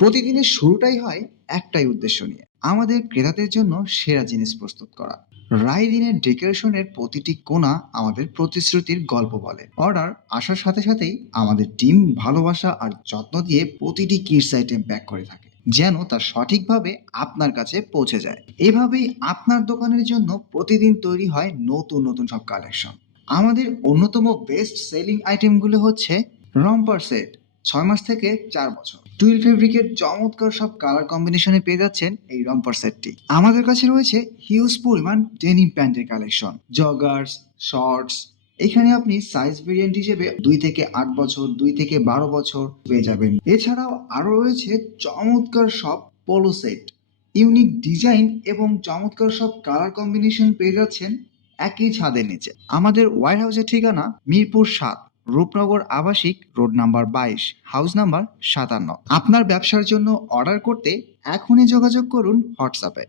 প্রতিদিনের শুরুটাই হয় একটাই উদ্দেশ্য নিয়ে, আমাদের ক্রেতাদের জন্য সেরা জিনিস প্রস্তুত করা। রায় দিনের ডেকোরেশনের প্রতিটি কোণা আমাদের প্রতিশ্রুতির গল্প বলে। অর্ডার আসার সাথে সাথেই আমাদের টিম ভালোবাসা আর যত্ন দিয়ে প্রতিটি কিডস আইটেম প্যাক করে থাকে, যেন তা সঠিকভাবে আপনার কাছে পৌঁছে যায়। এভাবেই আপনার দোকানের জন্য প্রতিদিন তৈরি হয় নতুন নতুন সব কালেকশন। আমাদের অন্যতম বেস্ট সেলিং আইটেমগুলো হচ্ছে রম্পার সেট, 6 মাস থেকে 4 বছর। টুইল ফেব্রিকের চমৎকার সব কালার কম্বিনেশনে পেয়ে যাচ্ছেন এই রম্পার সেটটি। আমাদের কাছে রয়েছে হিউজ পরিমাণ ডেনিম প্যান্টের কালেকশন, জগার্স, শর্টস। এখানে আপনি সাইজ ভেরিয়েন্ট হিসেবে 2 থেকে 8 বছর, 2 থেকে 12 বছর পেয়ে যাবেন। এছাড়াও আরো রয়েছে চমৎকার সব পোলো সেট, ইউনিক ডিজাইন এবং চমৎকার সব কালার কম্বিনেশন পেয়ে যাচ্ছেন একই ছাদের নিচে। আমাদের ওয়্যার হাউসের ঠিকানা মিরপুর 7, রূপনগর আবাসিক, রোড নাম্বার 22, হাউস নাম্বার 57। আপনার ব্যবসার জন্য অর্ডার করতে এখনই যোগাযোগ করুন হোয়াটসঅ্যাপে।